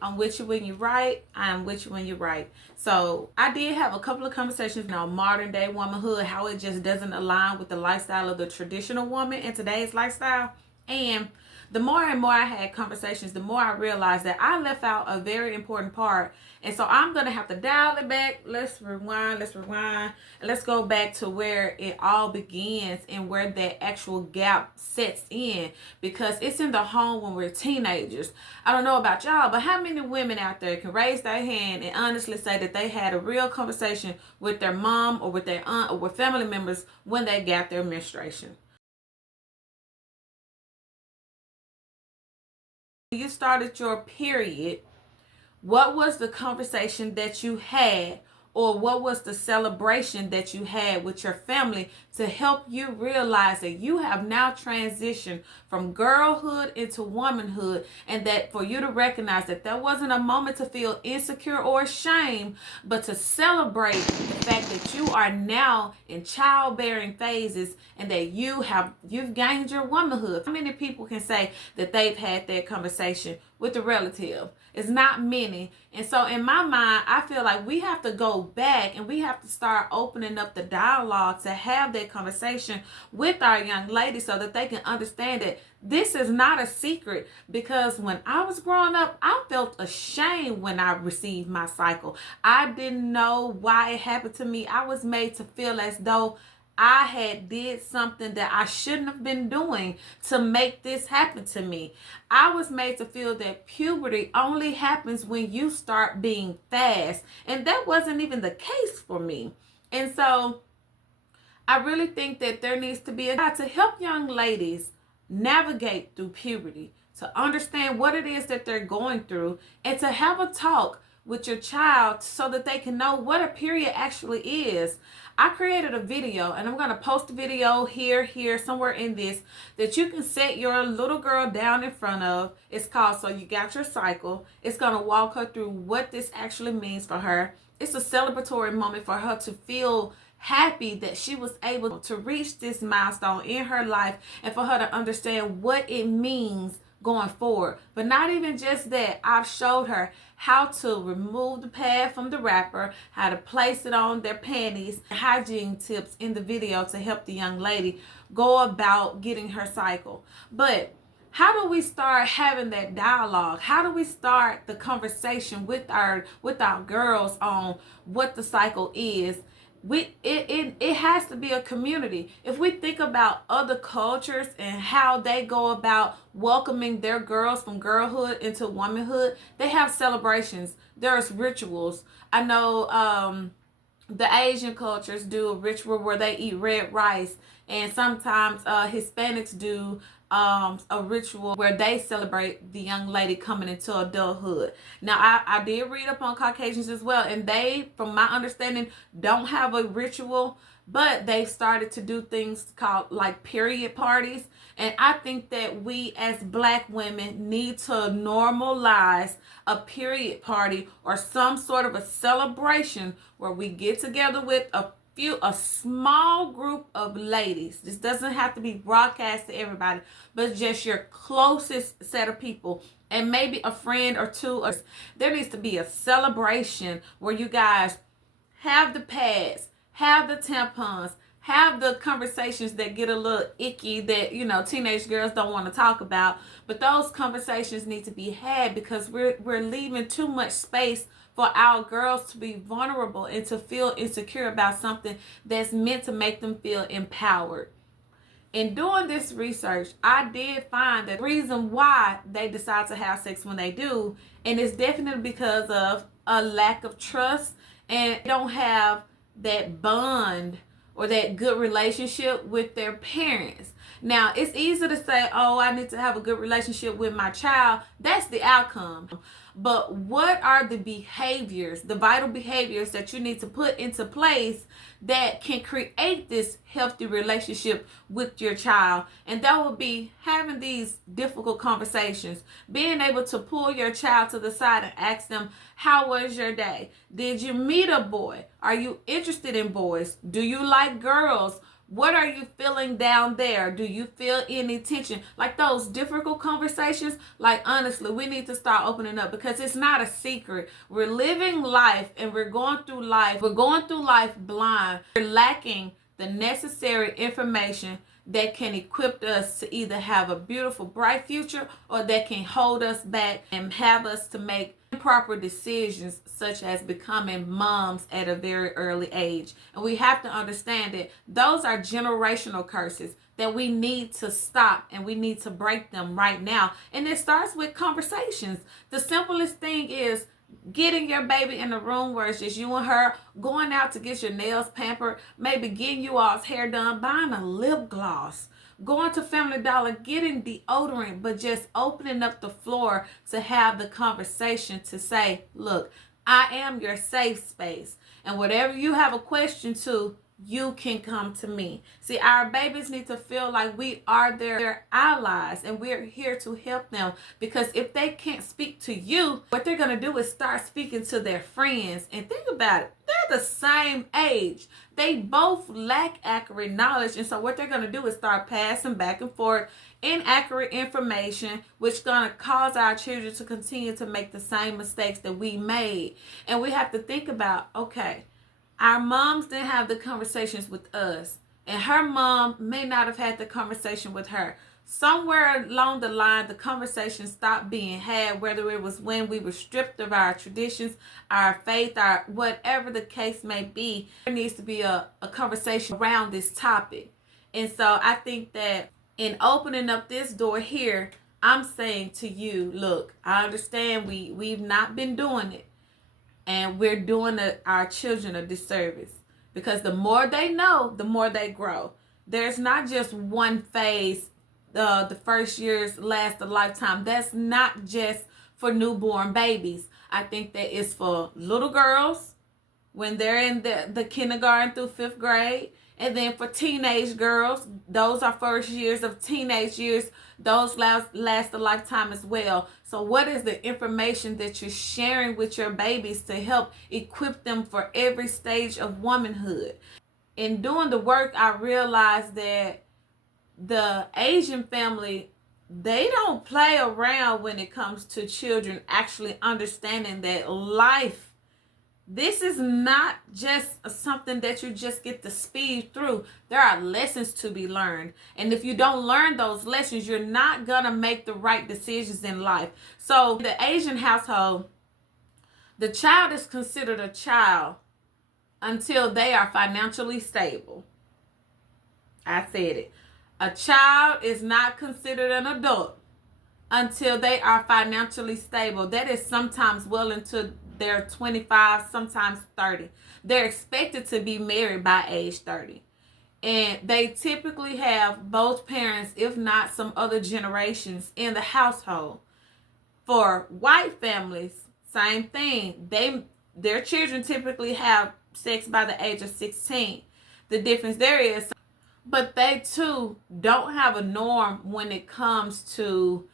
I'm with you when you're right. I'm with you when you're right. So I did have a couple of conversations on modern day womanhood, how it just doesn't align with the lifestyle of the traditional woman in today's lifestyle. And the more and more I had conversations, the more I realized that I left out a very important part. And so I'm going to have to dial it back. Let's rewind, and let's go back to where it all begins and where that actual gap sets in, because it's in the home when we're teenagers. I don't know about y'all, but how many women out there can raise their hand and honestly say that they had a real conversation with their mom or with their aunt or with family members when they got their menstruation? You started your period, what was the conversation that you had, or what was the celebration that you had with your family to help you realize that you have now transitioned from girlhood into womanhood, and that for you to recognize that there wasn't a moment to feel insecure or ashamed, but to celebrate the fact that you are now in childbearing phases and that you've gained your womanhood? How many people can say that they've had that conversation with a relative? It's not many. And so in my mind, I feel like we have to go back and we have to start opening up the dialogue to have that conversation with our young ladies so that they can understand that this is not a secret. Because when I was growing up, I felt ashamed when I received my cycle. I didn't know why it happened to me. I was made to feel as though I had did something that I shouldn't have been doing to make this happen to me. I was made to feel that puberty only happens when you start being fast. And that wasn't even the case for me. And so I really think that there needs to be a guide to help young ladies navigate through puberty, to understand what it is that they're going through, and to have a talk with your child so that they can know what a period actually is. I created a video, and I'm going to post a video here, somewhere in this, that you can set your little girl down in front of. It's called So You Got Your Cycle. It's going to walk her through what this actually means for her. It's a celebratory moment for her to feel happy that she was able to reach this milestone in her life, and for her to understand what it means going forward. But not even just that, I've showed her how to remove the pad from the wrapper, how to place it on their panties, hygiene tips in the video to help the young lady go about getting her cycle. But how do we start having that dialogue? How do we start the conversation with our girls on what the cycle is? It has to be a community. If we think about other cultures and how they go about welcoming their girls from girlhood into womanhood, they have celebrations. There's rituals. I know the Asian cultures do a ritual where they eat red rice, and sometimes Hispanics do a ritual where they celebrate the young lady coming into adulthood. Now, I did read up on Caucasians as well, and they, from my understanding, don't have a ritual, but they've started to do things called like period parties. And I think that we as Black women need to normalize a period party or some sort of a celebration where we get together with a small group of ladies. This doesn't have to be broadcast to everybody, but just your closest set of people, and maybe a friend or two. Or there needs to be a celebration where you guys have the pads, have the tampons, have the conversations that get a little icky that, you know, teenage girls don't want to talk about. But those conversations need to be had, because we're leaving too much space for our girls to be vulnerable and to feel insecure about something that's meant to make them feel empowered. In doing this research, I did find that the reason why they decide to have sex when they do, and it's definitely because of a lack of trust, and they don't have that bond or that good relationship with their parents. Now, it's easy to say, oh, I need to have a good relationship with my child. That's the outcome. But what are the behaviors, the vital behaviors that you need to put into place that can create this healthy relationship with your child? And that would be having these difficult conversations, being able to pull your child to the side and ask them, how was your day? Did you meet a boy? Are you interested in boys? Do you like girls? What are you feeling down there? Do you feel any tension? Like those difficult conversations, like honestly, we need to start opening up because it's not a secret. We're living life and we're going through life. We're going through life blind. We're lacking the necessary information that can equip us to either have a beautiful, bright future or that can hold us back and have us to make improper decisions, such as becoming moms at a very early age. And we have to understand that those are generational curses that we need to stop, and we need to break them right now. And it starts with conversations. The simplest thing is getting your baby in a room where it's just you and her, going out to get your nails pampered, maybe getting you all's hair done, buying a lip gloss, going to Family Dollar, getting deodorant, but just opening up the floor to have the conversation to say, look, I am your safe space. And whatever you have a question to, you can come to me. See, our babies need to feel like we are their allies and we're here to help them, because if they can't speak to you, what they're going to do is start speaking to their friends. And think about it, they're the same age. They both lack accurate knowledge, and so what they're going to do is start passing back and forth inaccurate information, which is going to cause our children to continue to make the same mistakes that we made. And we have to think about, okay, our moms didn't have the conversations with us, and her mom may not have had the conversation with her. Somewhere along the line, the conversation stopped being had, whether it was when we were stripped of our traditions, our faith, our whatever the case may be. There needs to be a conversation around this topic. And so I think that in opening up this door here, I'm saying to you, look, I understand we've not been doing it. And we're doing our children a disservice, because the more they know, the more they grow. There's not just one phase. The first years last a lifetime. That's not just for newborn babies. I think that it's for little girls when they're in the kindergarten through 5th grade. And then for teenage girls, those are first years of teenage years. Those last a lifetime as well. So what is the information that you're sharing with your babies to help equip them for every stage of womanhood? In doing the work, I realized that the Asian family, they don't play around when it comes to children actually understanding that life, this is not just something that you just get to speed through. There are lessons to be learned. And if you don't learn those lessons, you're not going to make the right decisions in life. So in the Asian household, the child is considered a child until they are financially stable. I said it. A child is not considered an adult until they are financially stable. That is sometimes well into their 25, sometimes 30. They're expected to be married by age 30. And they typically have both parents, if not some other generations, in the household. For white families, same thing. Their children typically have sex by the age of 16. The difference there is, but they too don't have a norm when it comes to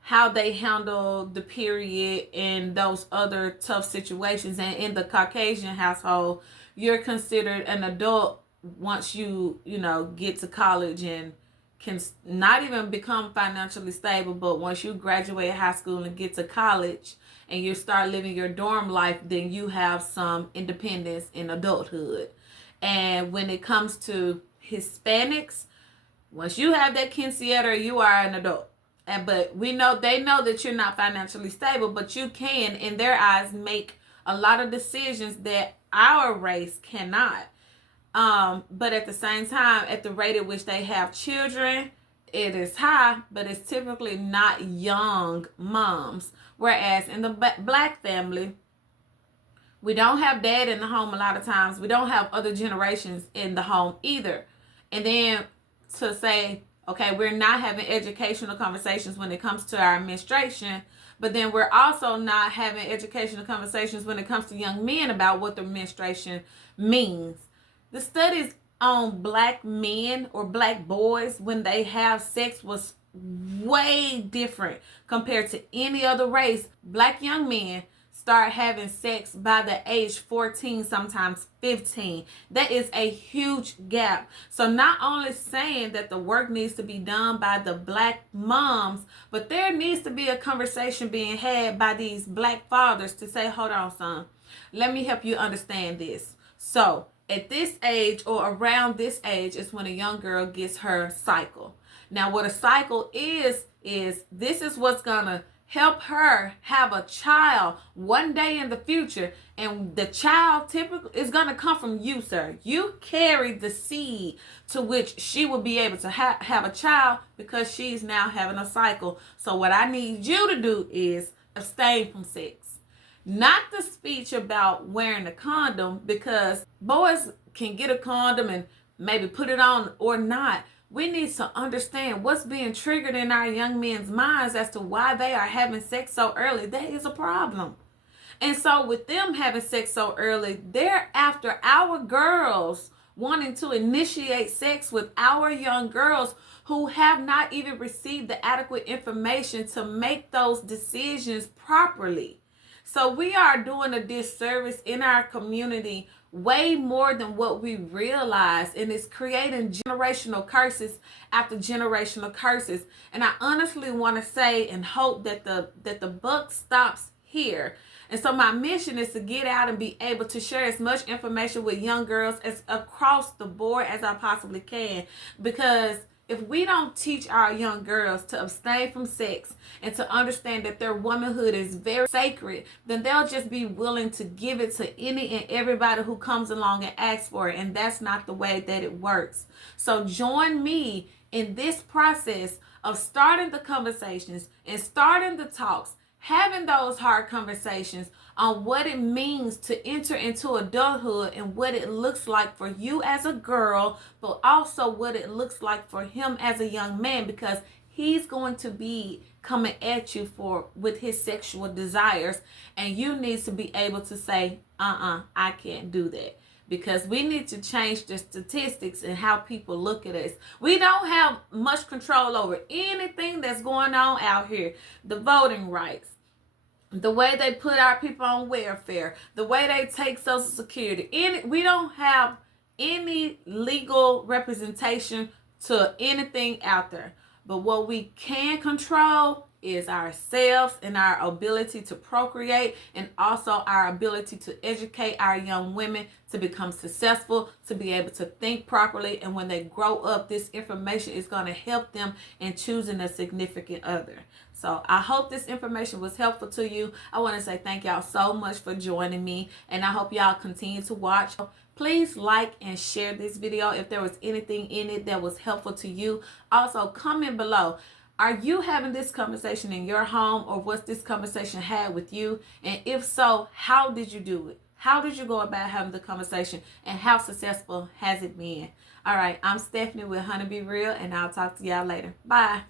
how they handle the period and those other tough situations. And in the Caucasian household, you're considered an adult once you get to college and can not even become financially stable. But once you graduate high school and get to college and you start living your dorm life, then you have some independence in adulthood. And when it comes to Hispanics, once you have that quinceañera, you are an adult. But they know that you're not financially stable, but you can, in their eyes, make a lot of decisions that our race cannot. But at the same time, at the rate at which they have children, it is high, but it's typically not young moms. Whereas in the black family, we don't have dad in the home a lot of times. We don't have other generations in the home either. And then to say, okay, we're not having educational conversations when it comes to our menstruation, but then we're also not having educational conversations when it comes to young men about what the menstruation means. The studies on black men or black boys when they have sex was way different compared to any other race. Black young men start having sex by the age 14, sometimes 15. That is a huge gap. So not only saying that the work needs to be done by the black moms, but there needs to be a conversation being had by these black fathers to say, hold on, son, let me help you understand this. So at this age or around this age is when a young girl gets her cycle. Now what a cycle is this is what's gonna help her have a child one day in the future, and the child typically is going to come from you, sir. You carry the seed to which she will be able to have a child, because she's now having a cycle. So what I need you to do is abstain from sex. Not the speech about wearing a condom, because boys can get a condom and maybe put it on or not. We need to understand what's being triggered in our young men's minds as to why they are having sex so early. That is a problem. And so with them having sex so early, they're after our girls wanting to initiate sex with our young girls who have not even received the adequate information to make those decisions properly. So we are doing a disservice in our community way more than what we realize, and it's creating generational curses after generational curses. And I honestly want to say and hope that the buck stops here. And so my mission is to get out and be able to share as much information with young girls as across the board as I possibly can, because if we don't teach our young girls to abstain from sex and to understand that their womanhood is very sacred, then they'll just be willing to give it to any and everybody who comes along and asks for it. And that's not the way that it works. So join me in this process of starting the conversations and starting the talks, having those hard conversations on what it means to enter into adulthood and what it looks like for you as a girl, but also what it looks like for him as a young man, because he's going to be coming at you with his sexual desires, and you need to be able to say, I can't do that. Because we need to change the statistics and how people look at us. We don't have much control over anything that's going on out here. The voting rights, the way they put our people on welfare, the way they take Social Security. We don't have any legal representation to anything out there. But what we can control is ourselves and our ability to procreate, and also our ability to educate our young women to become successful, to be able to think properly. And when they grow up, this information is going to help them in choosing a significant other. So I hope this information was helpful to you. I want to say thank y'all so much for joining me, and I hope y'all continue to watch. Please like and share this video if there was anything in it that was helpful to you. Also, comment below. Are you having this conversation in your home, or was this conversation had with you? And if so, how did you do it? How did you go about having the conversation, and how successful has it been? All right, I'm Stephanie with Honey Be Real, and I'll talk to y'all later. Bye.